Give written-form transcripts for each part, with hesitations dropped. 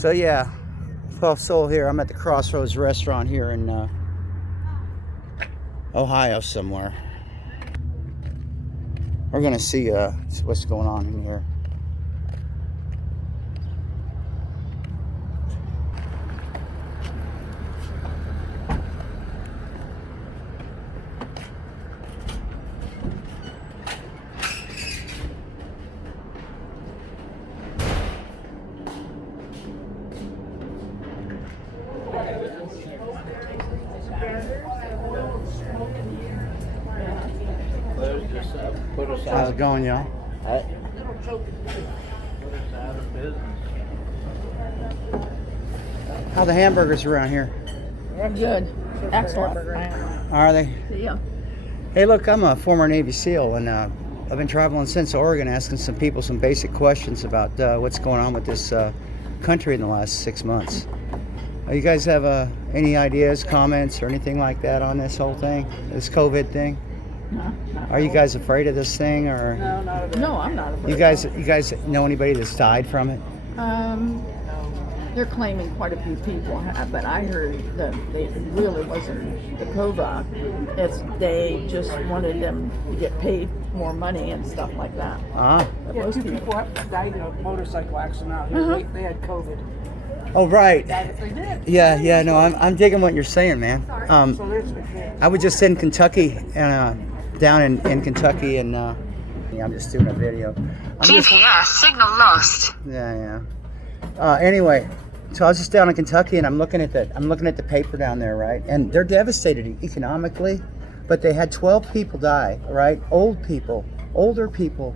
So yeah, 12 Soul here. I'm at the Crossroads restaurant here in Ohio somewhere. We're gonna see what's going on in here. How's it going, y'all? How are the hamburgers around here? They're good. Excellent. Are they? Yeah. Hey, look, I'm a former Navy SEAL, and I've been traveling since Oregon, asking some people some basic questions about what's going on with this country in the last 6 months. You guys have any ideas, comments, or anything like that on this whole thing, this COVID thing? No. Are you guys afraid of this thing, or? No, not at all. No, I'm not afraid. You guys know anybody that's died from it? They're claiming quite a few people have, but I heard that it really wasn't the COVID. It's they just wanted them to get paid more money and stuff like that. Ah. But Yeah, most two people died in a motorcycle accident out here. They had COVID. Oh, right. They did. Yeah. No, I'm digging what you're saying, man. So there's the case. I was just in Kentucky, and down in Kentucky, and I'm just doing a video. GPS signal lost. Yeah. Anyway, so I was just down in Kentucky, and I'm looking at the paper down there, right? And they're devastated economically, but they had 12 people die, right? Older people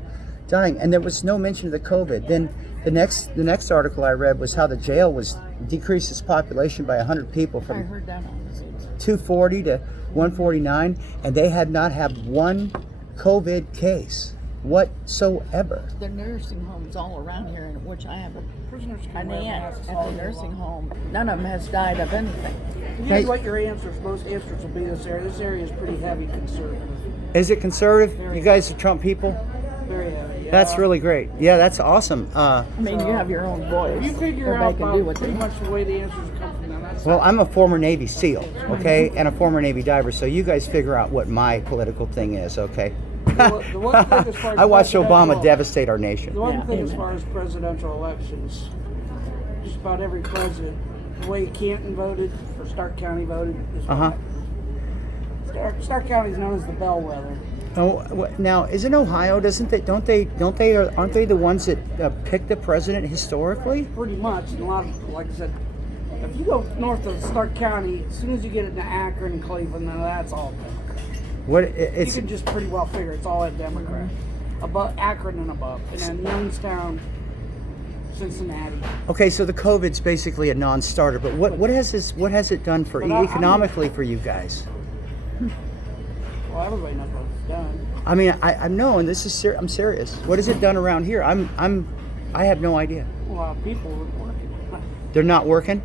dying, and there was no mention of the COVID. Then the next article I read was how the jail was decreased its population by 100 people I from heard that on the news. 240 to 149, and they had not had one COVID case whatsoever. There are nursing homes all around here, in which I have Prisoners can an wear aunt masks at all the day nursing long. home. None of them has died of anything. Here's what your answers. Most answers will be this area. This area is pretty heavy conservative. Is it conservative? You guys are Trump people? Very heavy. Yeah. That's really great. Yeah, that's awesome. I mean, you have your own voice. You figure Everybody out can do what pretty they much the way the answers come from them. That's Well, I'm a former Navy SEAL, okay, and a former Navy diver, so you guys figure out what my political thing is, okay? the one thing as far as I watched Obama presidential- devastate our nation. The one Yeah, thing as amen. far as presidential elections, just about every president, the way Canton voted or Stark County voted is Stark County is known as the bellwether. Oh, now isn't Ohio? Aren't they the ones that picked the president historically? Pretty much, and a lot of, like I said, if you go north of Stark County, as soon as you get into Akron and Cleveland, now that's all Democrat. What You it's can just pretty well figure it's all a Democrat. Above Akron and above, and then Youngstown, Cincinnati. okay. So the COVID's basically a non-starter. But what has it done for But I'm- economically for you guys? Well, everybody knows what it's done. I mean, I'm knowing this is I'm serious. What has it done around here? I have no idea. A lot of people are working. They're not working.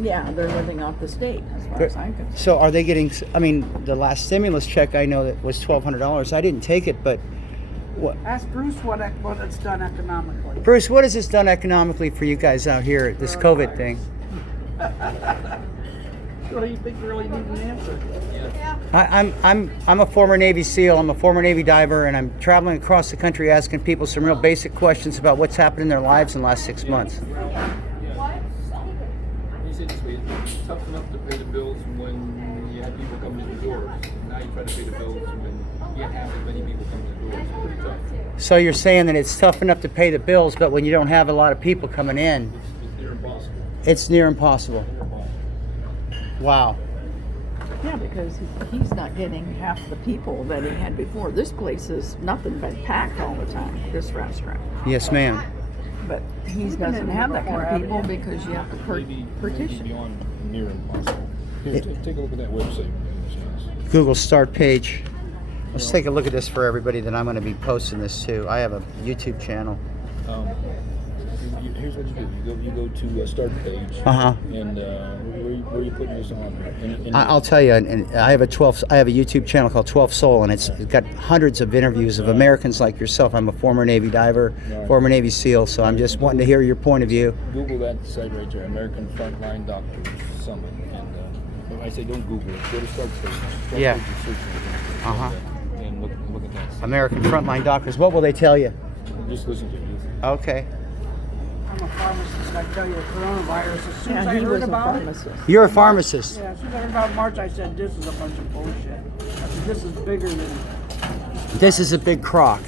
Yeah, they're living off the state, as far as I'm concerned. So are they getting? I mean, the last stimulus check I know that was $1,200. I didn't take it, but what? Ask Bruce what it's done economically. Bruce, what has this done economically for you guys out here? This COVID thing. What do you think you really need an answer? I'm a former Navy SEAL. I'm a former Navy diver, and I'm traveling across the country asking people some real basic questions about what's happened in their lives in the last 6 months. He said it's tough enough to pay the bills when you have people coming in the doors. Now you try to pay the bills when you have half as many people coming in the doors. It's pretty tough. So you're saying that it's tough enough to pay the bills, but when you don't have a lot of people coming in, It's near impossible. it's near impossible. Near impossible. Wow. Yeah, because he's not getting half the people that he had before. This place is nothing but packed all the time, this restaurant. Yes, ma'am. But he doesn't have that kind of people because you have to Maybe petition. beyond near impossible. Here, take a look at that website. Google start page. Let's take a look at this for everybody that I'm going to be posting this to. I have a YouTube channel. here's what you do. You go to a start page. Uh-huh. And where you putting this on? I'll tell you, and I have a YouTube channel called 12 Soul, and it's got hundreds of interviews of Americans like yourself. I'm a former Navy diver, former Navy SEAL, so I'm just wanting to hear your point of view. Google that site right there, American Frontline Doctors Summit, and when I say don't Google it, go to start page. Yeah. Page and search it, Uh-huh. and look at that. American Frontline Doctors. What will they tell you? Just listen to it. Okay. I'm a pharmacist. I tell you, the coronavirus. As soon as Yeah, I he heard was a about it, pharmacist. You're a pharmacist. yeah, as soon as I heard about March, I said, "This is a bunch of bullshit." I said, "This is bigger than." This is a big crock.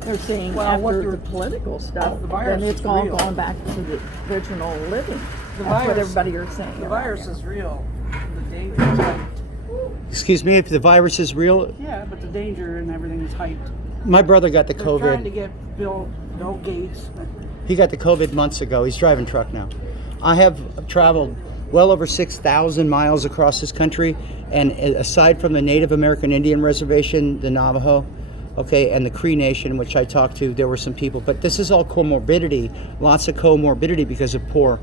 They're saying Well, what after they're- the political stuff, the virus then it's is all real. gone back to the original living. The That's virus- what everybody are saying. The virus is real. The danger is hyped. Excuse me, if the virus is real, Yeah, but the danger and everything is hyped. my brother got the They're trying to COVID. get Bill Gates. He got the COVID months ago. He's driving truck now. I have traveled well over 6,000 miles across this country, and aside from the Native American Indian Reservation, the Navajo, okay, and the Cree Nation, which I talked to, there were some people, but this is all comorbidity, lots of comorbidity because of poor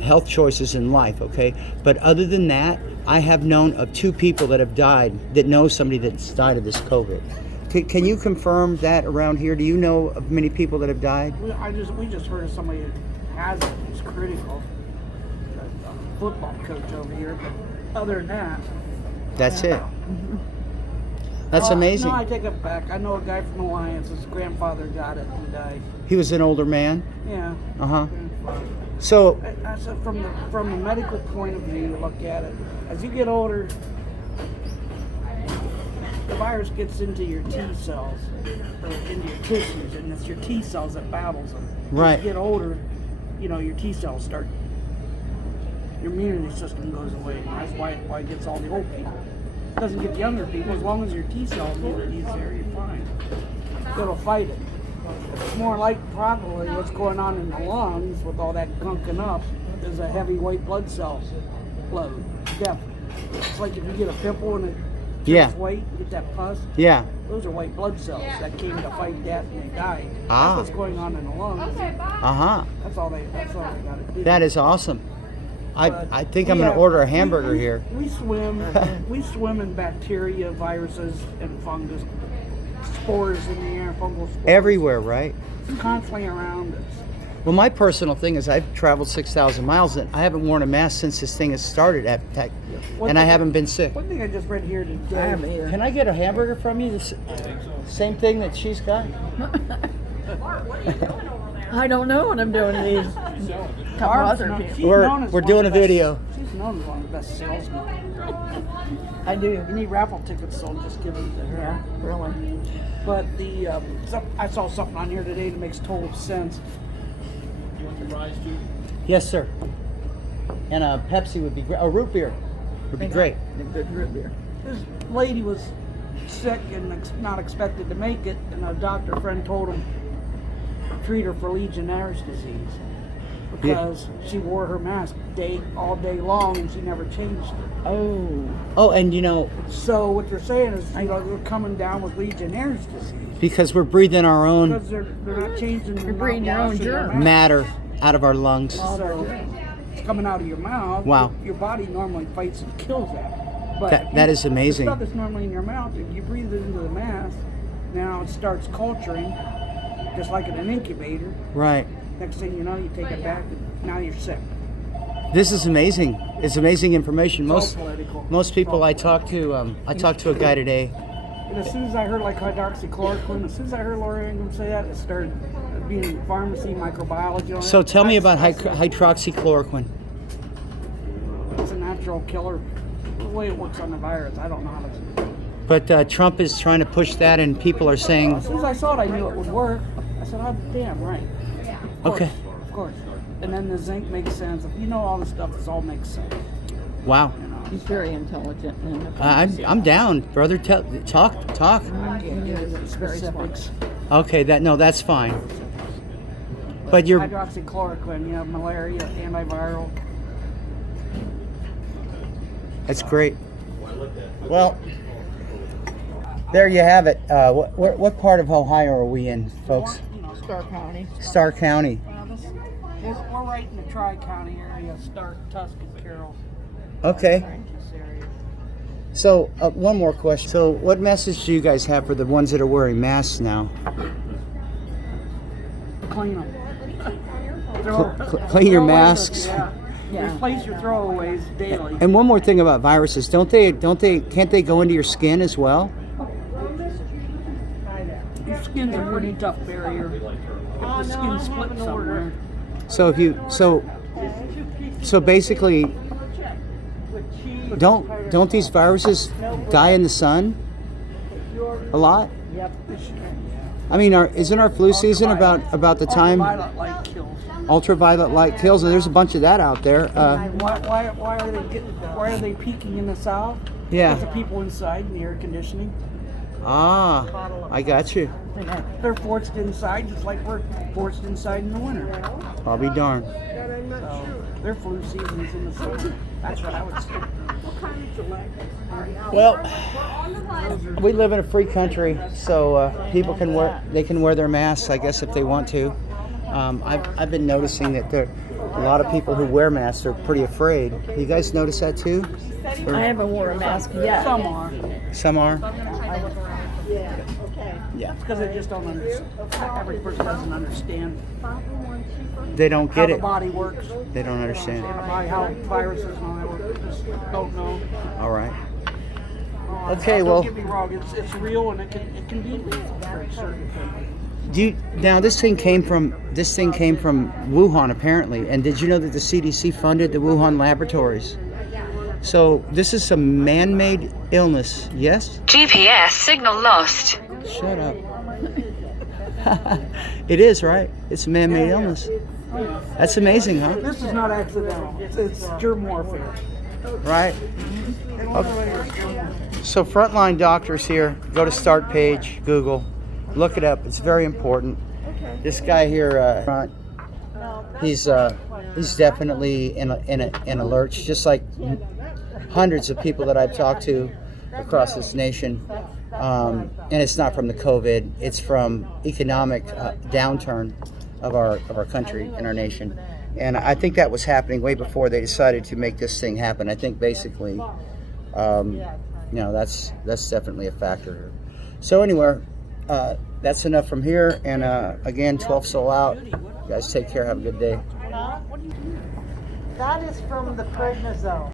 health choices in life, okay? But other than that, I have known of 2 people that have died, that know somebody that's died of this COVID. Can you confirm that around here? Do you know of many people that have died? We just heard of somebody that has it. It's critical. A football coach over here, but other than that, That's it. That's amazing. No, I take it back. I know a guy from Alliance. His grandfather got it and died. He was an older man. Yeah. Uh-huh. Grandfather. So, I said from a medical point of view, look at it. As you get older, the virus gets into your T cells or into your tissues, and it's your T cells that battles them. Right. As you get older, your T cells start. Your immunity system goes away. And that's why it gets all the old people. It doesn't get the younger people. As long as your T cell immunity is there, you're fine. It'll fight it. It's more like probably what's going on in the lungs with all that gunking up is a heavy white blood cell load. Definitely. It's like if you get a pimple and it turns white, you get that pus. yeah. Those are white blood cells that came to fight death and they died. Ah. That's what's going on in the lungs. Uh-huh. That's all they got to do. That is awesome. But I think I'm going to order a hamburger here. We swim in bacteria, viruses, and fungus. Spores in the air, fungal spores. Everywhere, right? It's constantly around us. Well, my personal thing is I've traveled 6,000 miles and I haven't worn a mask since this thing has started at Tech, and I haven't been sick. One thing I just read here I today. haven't either. Can I get a hamburger from you? Same thing that she's got? I don't know what I'm doing to these couple other people. We're doing a video. She's known as one of the best salesmen. I do. You need raffle tickets, so just give them to her. Yeah, really. But I saw something on here today that makes total sense. You want some fries too? Yes, sir. And a Pepsi would be great. A root beer would be great. A good root beer. This lady was sick and not expected to make it, and a doctor friend told him to treat her for Legionnaire's disease because she wore her mask all day long and she never changed it. Oh, and So what they're saying is, they're coming down with Legionnaire's disease because we're breathing our own because they're not changing. You're breathing your own germs. matter out of our lungs. So it's coming out of your mouth. Wow. Your body normally fights and kills that. But That is amazing. The stuff that's normally in your mouth, if you breathe it into the mask, now it starts culturing, just like in an incubator. Right. Next thing you know, you take it back, and now you're sick. This is amazing. It's amazing information. It's all political. Most people I talked to a guy today. And as soon as I heard like hydroxychloroquine, as soon as I heard Laura Ingram say that, it started being pharmacy, microbiology. So tell me about hydroxychloroquine. It's a natural killer. The way it works on the virus, I don't know how to. But Trump is trying to push that, and people are saying, As soon as I saw it, I knew it would work. I said, "Oh, damn right." okay, Of course. And then the zinc makes sense. If you know all the stuff, this all makes sense. wow. He's very intelligent. And I'm down, brother. Talk. Specifics. Okay, that's fine. But you're Hydroxychloroquine, you have malaria, antiviral. that's great. Well, there you have it. What part of Ohio are we in, folks? Star County. Starr County. We're right in the Tri-County area, Stark, Tuscan, Carroll. Okay. Right in this area. So one more question. So what message do you guys have for the ones that are wearing masks now? Clean them. Clean your masks. Yeah. Replace your throwaways daily. And one more thing about viruses, can't they go into your skin as well? Your skin's a pretty tough barrier. If the skin splits somewhere. So if you so basically don't these viruses die in the sun a lot? I mean, isn't our flu season about the time Violet light kills. ultraviolet light kills? And there's a bunch of that out there. Why are they peaking in the south? Yeah. Because the people inside in the air conditioning. I got you. They're forced inside just like we're forced inside in the winter. I'll be darned. So their flu season's in the summer. That's what I would say. Well, we live in a free country, so people can wear their masks, I guess, if they want to. I've been noticing that there a lot of people who wear masks are pretty afraid. You guys notice that too? I haven't worn a mask yet. Some are. Some are. Yeah. Because they just don't understand. Every person doesn't understand They don't how get the it. body works. They don't understand. How viruses and all that work. They just don't know. All right. Okay, well, Don't get me wrong. It's real and it can be lethal for certain things. now this thing came from Wuhan apparently, and did you know that the CDC funded the Wuhan laboratories? So this is some man-made illness, yes? GPS signal lost. Shut up. It is, right? It's a man-made illness. That's amazing, huh? This is not accidental. It's germ warfare. Right? So frontline doctors here, go to start page, Google, look it up. It's very important. This guy here, front, he's definitely in a lurch, just like hundreds of people that I've talked to across this nation. And it's not from the COVID; it's from economic downturn of our country and our nation. And I think that was happening way before they decided to make this thing happen. I think basically, that's definitely a factor. So anyway, that's enough from here. And again, 12 Soul out. You guys take care. Have a good day. That is from the prednisone.